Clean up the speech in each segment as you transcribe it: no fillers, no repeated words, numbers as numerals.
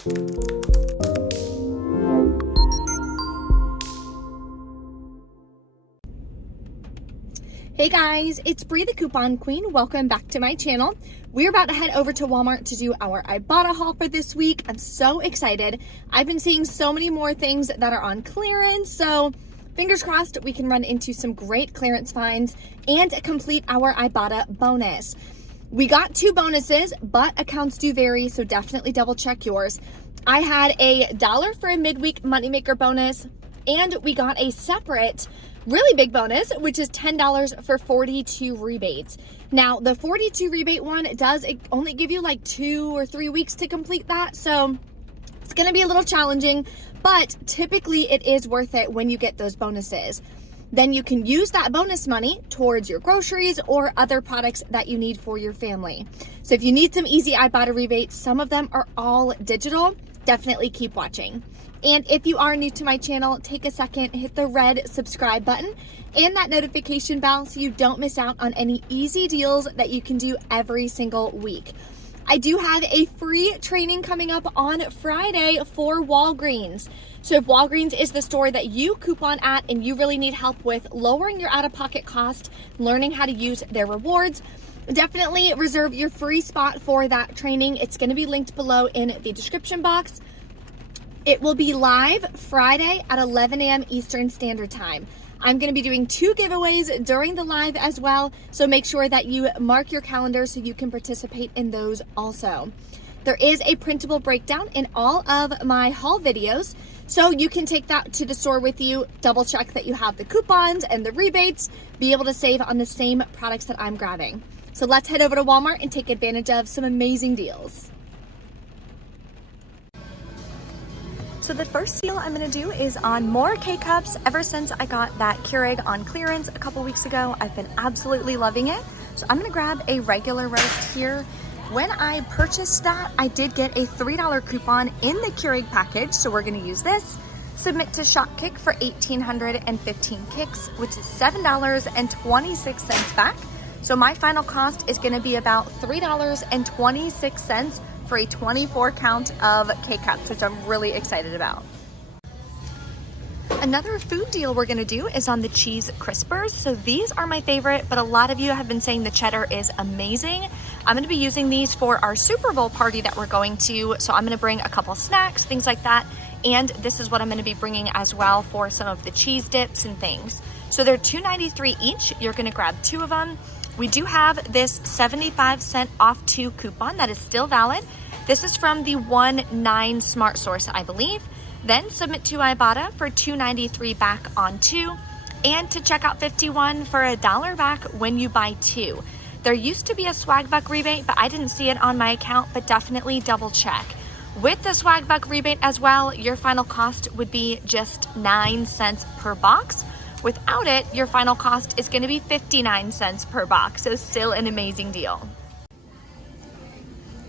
Hey guys, it's Bree the Coupon Queen. Welcome back to my channel. We're about to head over to Walmart to do our Ibotta haul for this week. I'm so excited. I've been seeing so many more things that are on clearance, so fingers crossed we can run into some great clearance finds and complete our Ibotta bonus. We got 2 bonuses, but accounts do vary, so definitely double check yours. I had $1 for a midweek moneymaker bonus, and we got a separate really big bonus, which is $10 for 42 rebates. Now, the 42 rebate one does only give you like 2 or 3 weeks to complete that, so it's gonna be a little challenging, but typically it is worth it when you get those bonuses. Then you can use that bonus money towards your groceries or other products that you need for your family. So if you need some easy Ibotta rebates, some of them are all digital, definitely keep watching. And if you are new to my channel, take a second, hit the red subscribe button and that notification bell so you don't miss out on any easy deals that you can do every single week. I do have a free training coming up on Friday for Walgreens. So if Walgreens is the store that you coupon at and you really need help with lowering your out-of-pocket cost, learning how to use their rewards, definitely reserve your free spot for that training. It's going to be linked below in the description box. It will be live Friday at 11 a.m. Eastern Standard Time. I'm going to be doing 2 giveaways during the live as well, so make sure that you mark your calendar so you can participate in those also. There is a printable breakdown in all of my haul videos, so you can take that to the store with you, double check that you have the coupons and the rebates, be able to save on the same products that I'm grabbing. So let's head over to Walmart and take advantage of some amazing deals. So the first deal I'm going to do is on more K-Cups. Ever since I got that Keurig on clearance a couple weeks ago, I've been absolutely loving it. So I'm going to grab a regular roast here. When I purchased that, I did get a $3 coupon in the Keurig package, so we're going to use this. Submit to Shopkick for 1,815 kicks, which is $7.26 back. So my final cost is going to be about $3.26 for a 24 count of K-Cups, which I'm really excited about. Another food deal we're gonna do is on the cheese crispers. So these are my favorite, but a lot of you have been saying the cheddar is amazing. I'm gonna be using these for our Super Bowl party that we're going to. So I'm gonna bring a couple snacks, things like that. And this is what I'm gonna be bringing as well for some of the cheese dips and things. So they're $2.93 each. You're gonna grab 2 of them. We do have this 75-cent off 2 coupon that is still valid. This is from the 1-9 Smart Source, I believe. Then submit to Ibotta for $2.93 back on 2, and to check out 51 for $1 back when you buy 2. There used to be a swag buck rebate, but I didn't see it on my account, but definitely double check. With the swag buck rebate as well, your final cost would be just 9 cents per box. Without it, your final cost is going to be 59 cents per box, so still an amazing deal.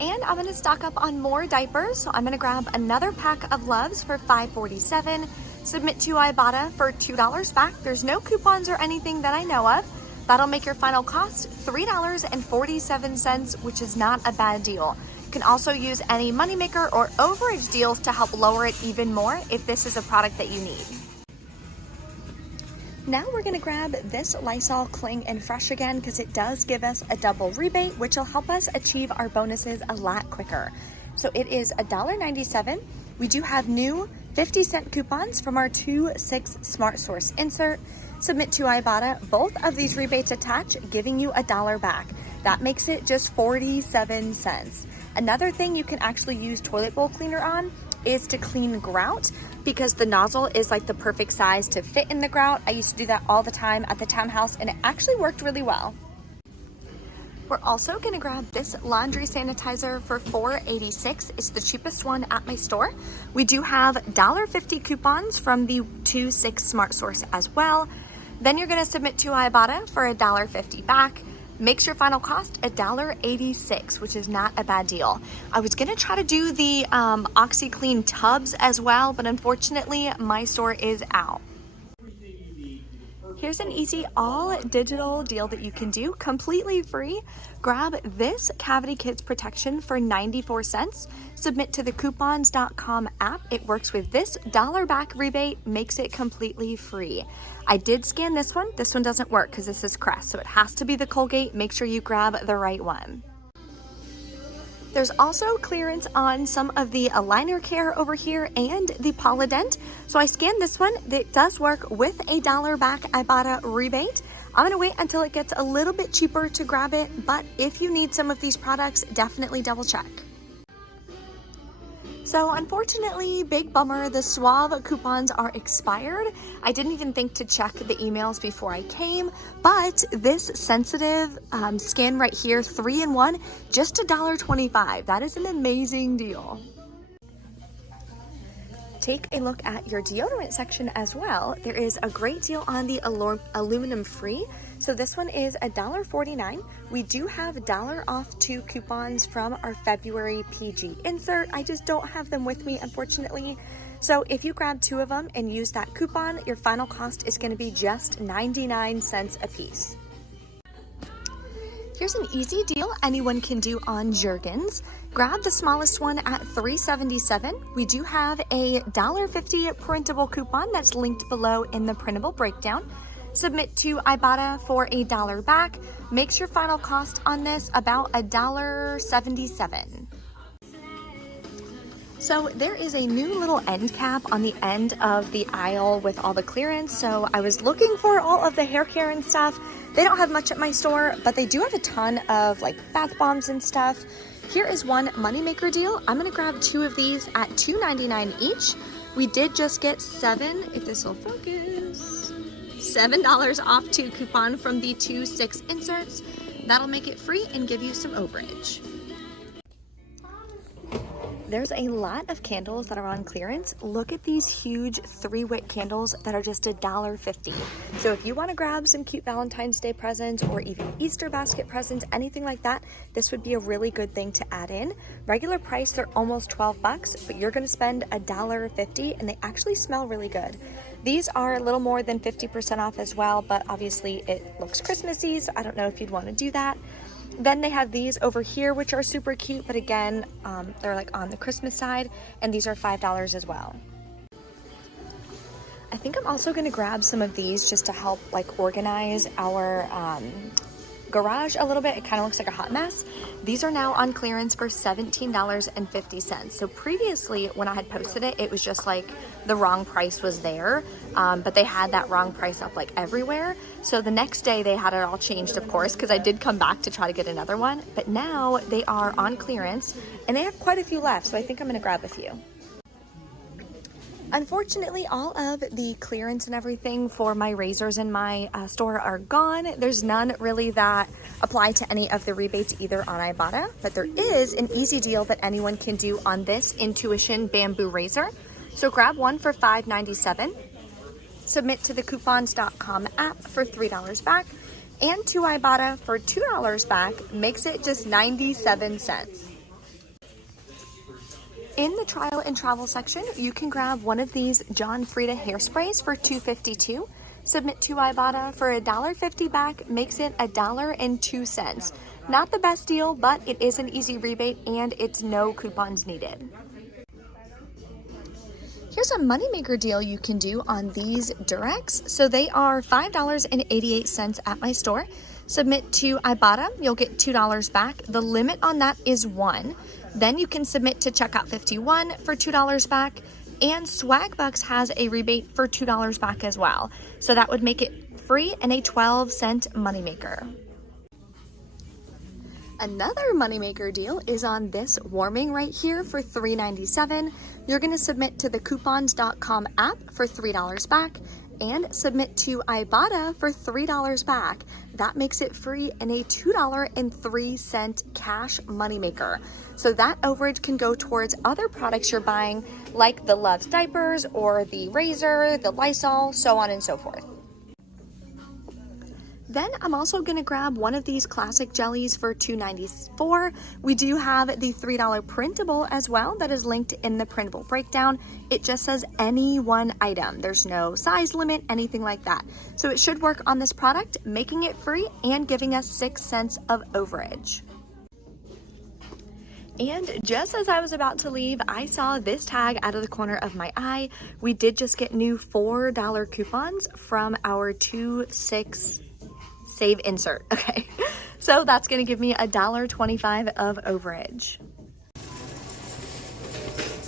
And I'm gonna stock up on more diapers. So I'm gonna grab another pack of Loves for $5.47, submit to Ibotta for $2 back. There's no coupons or anything that I know of. That'll make your final cost $3.47, which is not a bad deal. You can also use any moneymaker or overage deals to help lower it even more if this is a product that you need. Now we're gonna grab this Lysol Cling and Fresh again because it does give us a double rebate, which will help us achieve our bonuses a lot quicker. So it is $1.97. We do have new 50-cent coupons from our 2-6 Smart Source insert. Submit to Ibotta, both of these rebates attach, giving you $1 back. That makes it just 47 cents. Another thing you can actually use toilet bowl cleaner on is to clean grout, because the nozzle is like the perfect size to fit in the grout. I used to do that all the time at the townhouse and it actually worked really well. We're also gonna grab this laundry sanitizer for $4.86. It's the cheapest one at my store. We do have $1.50 coupons from the 2-6 Smart Source as well. Then you're gonna submit to Ibotta for $1.50 back. Makes your final cost $1.86, which is not a bad deal. I was gonna try to do the OxyClean tubs as well, but unfortunately my store is out. Here's an easy all digital deal that you can do completely free. Grab this Cavity Kids Protection for 94 cents. Submit to the coupons.com app. It works with this $1 rebate, makes it completely free. I did scan this one. This one doesn't work because this is Crest, so it has to be the Colgate. Make sure you grab the right one. There's also clearance on some of the aligner care over here and the Polident. So I scanned this one. That does work with a $1 back Ibotta rebate. I'm gonna wait until it gets a little bit cheaper to grab it, but if you need some of these products, definitely double check. So unfortunately, big bummer, the Suave coupons are expired. I didn't even think to check the emails before I came, but this sensitive skin right here, 3-in-1, just $1.25. That is an amazing deal. Take a look at your deodorant section as well. There is a great deal on the aluminum free. So this one is $1.49. We do have $1 off 2 coupons from our February PG insert. I just don't have them with me, unfortunately. So if you grab 2 of them and use that coupon, your final cost is going to be just 99 cents a piece. Here's an easy deal anyone can do on Jergens. Grab the smallest one at $3.77. We do have a $1.50 printable coupon that's linked below in the printable breakdown. Submit to Ibotta for a $1 back. Makes your final cost on this about $1.77. So there is a new little end cap on the end of the aisle with all the clearance. So I was looking for all of the hair care and stuff. They don't have much at my store, but they do have a ton of like bath bombs and stuff. Here is one moneymaker deal. I'm gonna grab 2 of these at $2.99 each. We did just get if this will focus, $7 off 2 coupon from the 2 6 inserts. That'll make it free and give you some overage. There's a lot of candles that are on clearance. Look at these huge 3-wick candles that are just $1.50. So if you want to grab some cute Valentine's Day presents or even Easter basket presents, anything like that, this would be a really good thing to add in. Regular price, they're almost 12 bucks, but you're going to spend $1.50 and they actually smell really good. These are a little more than 50% off as well, but obviously it looks Christmassy, so I don't know if you'd want to do that. Then they have these over here, which are super cute, but again, they're like on the Christmas side, and these are $5 as well. I think I'm also gonna grab some of these just to help like organize our garage a little bit. It kind of looks like a hot mess. These are now on clearance for $17.50. So previously when I had posted it, it was just like the wrong price was there, but they had that wrong price up like everywhere. So the next day they had it all changed, of course, because I did come back to try to get another one, but now they are on clearance and they have quite a few left. So I think I'm gonna grab a few. Unfortunately, all of the clearance and everything for my razors in my store are gone. There's none really that apply to any of the rebates either on Ibotta, but there is an easy deal that anyone can do on this Intuition bamboo razor. So grab one for $5.97, submit to the coupons.com app for $3 back, and to Ibotta for $2 back, makes it just 97 cents. In the trial and travel section, you can grab one of these John Frieda hairsprays for $2.52. Submit to Ibotta for $1.50 back, makes it $1.02. Not the best deal, but it is an easy rebate and it's no coupons needed. Here's a moneymaker deal you can do on these Durex. So they are $5.88 at my store. Submit to Ibotta, you'll get $2 back. The limit on that is 1. Then you can submit to checkout 51 for $2 back, and Swagbucks has a rebate for $2 back as well. So that would make it free and a 12-cent moneymaker. Another moneymaker deal is on this warming right here for $3.97. You're going to submit to the coupons.com app for $3 back and submit to Ibotta for $3 back. That makes it free and a $2.03 cash moneymaker. So that overage can go towards other products you're buying, like the Love's diapers or the razor, the Lysol, so on and so forth. Then I'm also gonna grab one of these classic jellies for $2.94. We do have the $3 printable as well that is linked in the printable breakdown. It just says any one item. There's no size limit, anything like that. So it should work on this product, making it free and giving us 6 cents of overage. And just as I was about to leave, I saw this tag out of the corner of my eye. We did just get new $4 coupons from our 2/6 save insert. Okay, so that's gonna give me $1.25 of overage.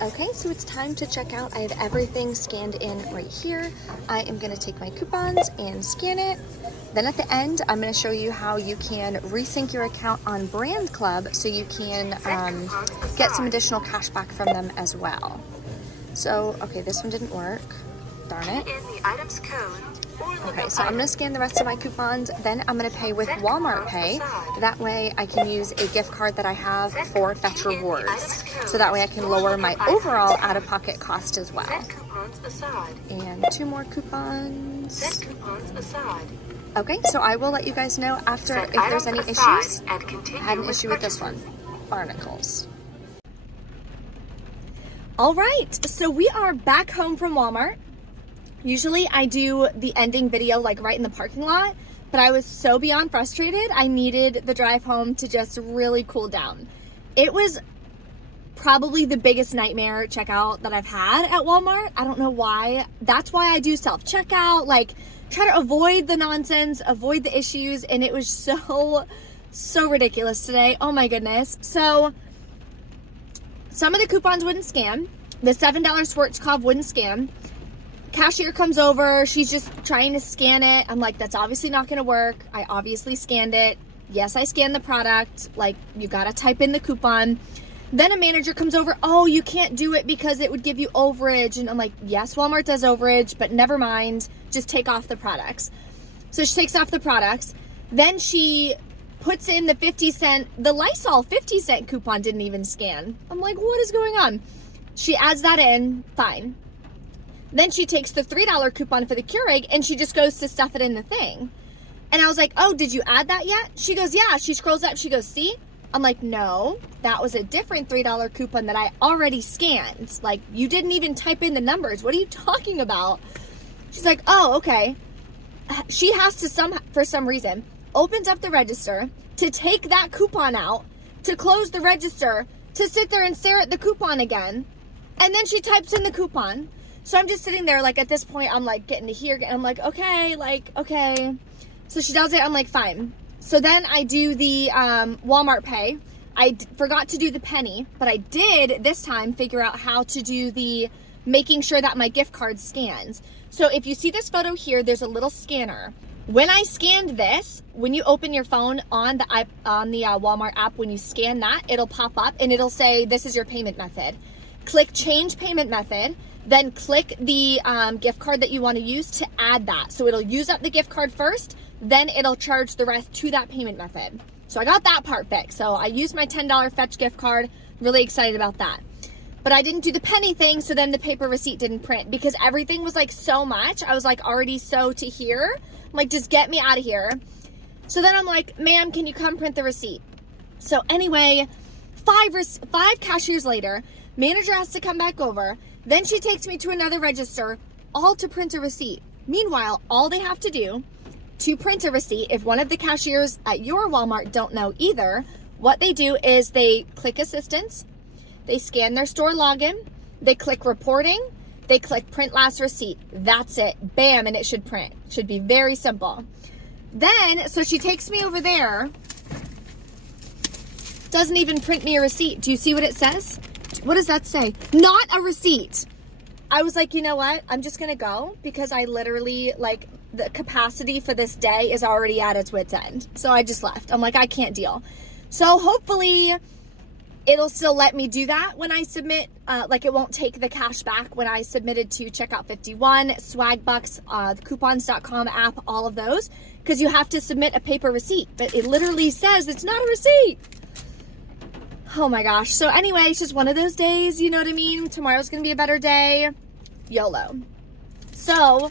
Okay, so it's time to check out. I have everything scanned in right here. I am gonna take my coupons and scan it. Then at the end, I'm gonna show you how you can resync your account on Brand Club so you can get some additional cash back from them as well. So, okay, this one didn't work. Darn it. In the item's code. Okay, so I'm gonna scan the rest of my coupons, then I'm gonna pay with Walmart Pay. That way I can use a gift card that I have for Fetch Rewards. So that way I can lower my overall out-of-pocket cost as well. And 2 more coupons. Okay, so I will let you guys know after if there's any issues. I had an issue with this one, barnacles. All right, so we are back home from Walmart. Usually I do the ending video like right in the parking lot, but I was so beyond frustrated, I needed the drive home to just really cool down. It was probably the biggest nightmare checkout that I've had at Walmart. I don't know why. That's why I do self-checkout, like try to avoid the nonsense, avoid the issues, and it was so ridiculous today. Oh my goodness. So some of the coupons wouldn't scan. The $7 Schwarzkopf wouldn't scan. Cashier comes over, she's just trying to scan it. I'm like, that's obviously not gonna work. I obviously scanned it. Yes, I scanned the product. Like, you gotta type in the coupon. Then a manager comes over, oh, you can't do it because it would give you overage. And I'm like, yes, Walmart does overage, but never mind, just take off the products. So she takes off the products. Then she puts in the 50-cent, the Lysol 50-cent coupon didn't even scan. I'm like, what is going on? She adds that in, fine. Then she takes the $3 coupon for the Keurig and she just goes to stuff it in the thing. And I was like, oh, did you add that yet? She goes, yeah. She scrolls up, she goes, see? I'm like, no, that was a different $3 coupon that I already scanned. Like, you didn't even type in the numbers. What are you talking about? She's like, oh, okay. She has to, for some reason, opens up the register to take that coupon out, to close the register, to sit there and stare at the coupon again. And then she types in the coupon. So I'm just sitting there, like, at this point, I'm, like, getting to here. I'm like, okay, okay. So she does it. I'm like, fine. So then I do the Walmart Pay. I forgot to do the penny, but I did this time figure out how to do the making sure that my gift card scans. So if you see this photo here, there's a little scanner. When I scanned this, when you open your phone on the Walmart app, when you scan that, it'll pop up and it'll say, this is your payment method. Click change payment method. Then click the gift card that you want to use to add that. So it'll use up the gift card first, then it'll charge the rest to that payment method. So I got that part fixed. So I used my $10 Fetch gift card, really excited about that. But I didn't do the penny thing, so then the paper receipt didn't print because everything was like so much. I was like already so to here. I'm like, just get me out of here. So then I'm like, ma'am, can you come print the receipt? So anyway, five cashiers later, manager has to come back over. Then she takes me to another register, all to print a receipt. Meanwhile, all they have to do to print a receipt, if one of the cashiers at your Walmart don't know either, what they do is they click assistance, they scan their store login, they click reporting, they click print last receipt. That's it. Bam, and it should print. Should be very simple. Then, so she takes me over there, doesn't even print me a receipt. Do you see what it says? What does that say? Not a receipt. I was like, you know what? I'm just gonna go because I literally, like, the capacity for this day is already at its wit's end. So I just left. I'm like, I can't deal. So hopefully it'll still let me do that when I submit, like it won't take the cash back when I submitted to Checkout 51, Swagbucks, the coupons.com app, all of those, because you have to submit a paper receipt, but it literally says it's not a receipt. Oh my gosh. So anyway, it's just one of those days, you know what I mean? Tomorrow's gonna be a better day. YOLO. So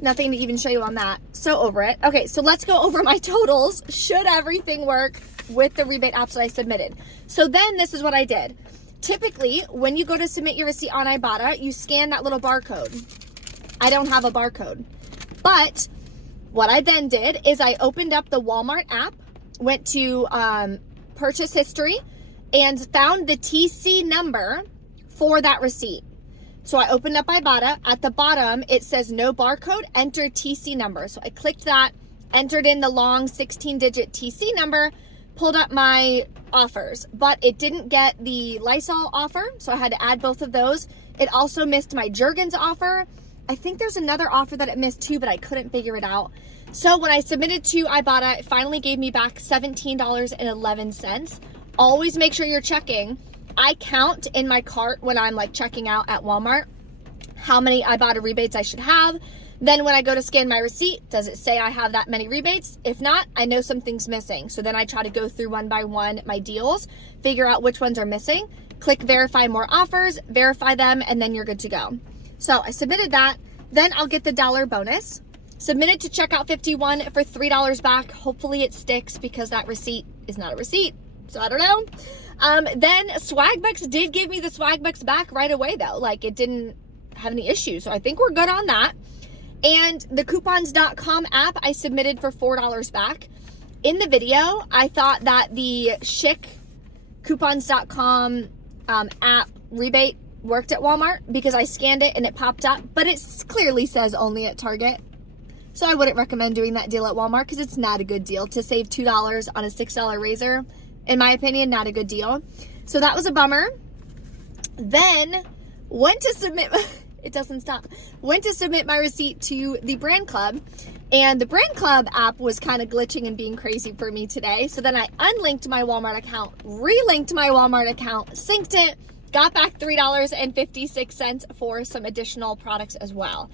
Nothing to even show you on that. So over it. Okay, so let's go over my totals. Should everything work with the rebate apps that I submitted? So then this is what I did. Typically, when you go to submit your receipt on Ibotta, you scan that little barcode. I don't have a barcode. But what I then did is I opened up the Walmart app, went to purchase history, and found the TC number for that receipt. So I opened up Ibotta. At the bottom, it says no barcode, enter TC number. So I clicked that, entered in the long 16-digit TC number, pulled up my offers, but it didn't get the Lysol offer, so I had to add both of those. It also missed my Jergens offer. I think there's another offer that it missed too, but I couldn't figure it out. So when I submitted to Ibotta, it finally gave me back $17.11. Always make sure you're checking. I count in my cart when I'm like checking out at Walmart how many Ibotta rebates I should have. Then when I go to scan my receipt, does it say I have that many rebates? If not, I know something's missing. So then I try to go through one by one my deals, figure out which ones are missing, click verify more offers, verify them, and then you're good to go. So I submitted that. Then I'll get the $1 bonus. Submitted to checkout 51 for $3 back. Hopefully it sticks because that receipt is not a receipt. So I don't know. Then Swagbucks did give me the Swagbucks back right away though. Like it didn't have any issues. So I think we're good on that. And the coupons.com app I submitted for $4 back. In the video, I thought that the Chic coupons.com app rebate worked at Walmart because I scanned it and it popped up, but it clearly says only at Target. So I wouldn't recommend doing that deal at Walmart because it's not a good deal to save $2 on a $6 razor. In my opinion, not a good deal. So that was a bummer. Then went to submit, it doesn't stop, went to submit my receipt to the Brand Club, and the Brand Club app was kind of glitching and being crazy for me today. So then I unlinked my Walmart account, relinked my Walmart account, synced it, got back $3.56 for some additional products as well.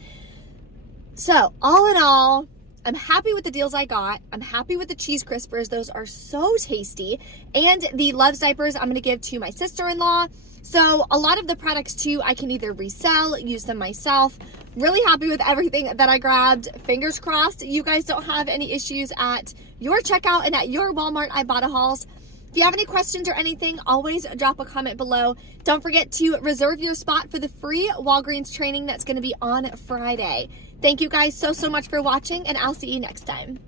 So all in all, I'm happy with the deals I got. I'm happy with the cheese crispers. Those are so tasty. And the Love's diapers I'm going to give to my sister-in-law. So a lot of the products too, I can either resell, use them myself. Really happy with everything that I grabbed. Fingers crossed you guys don't have any issues at your checkout and at your Walmart Ibotta hauls. If you have any questions or anything, always drop a comment below. Don't forget to reserve your spot for the free Walgreens training that's going to be on Friday. Thank you guys so much for watching, and I'll see you next time.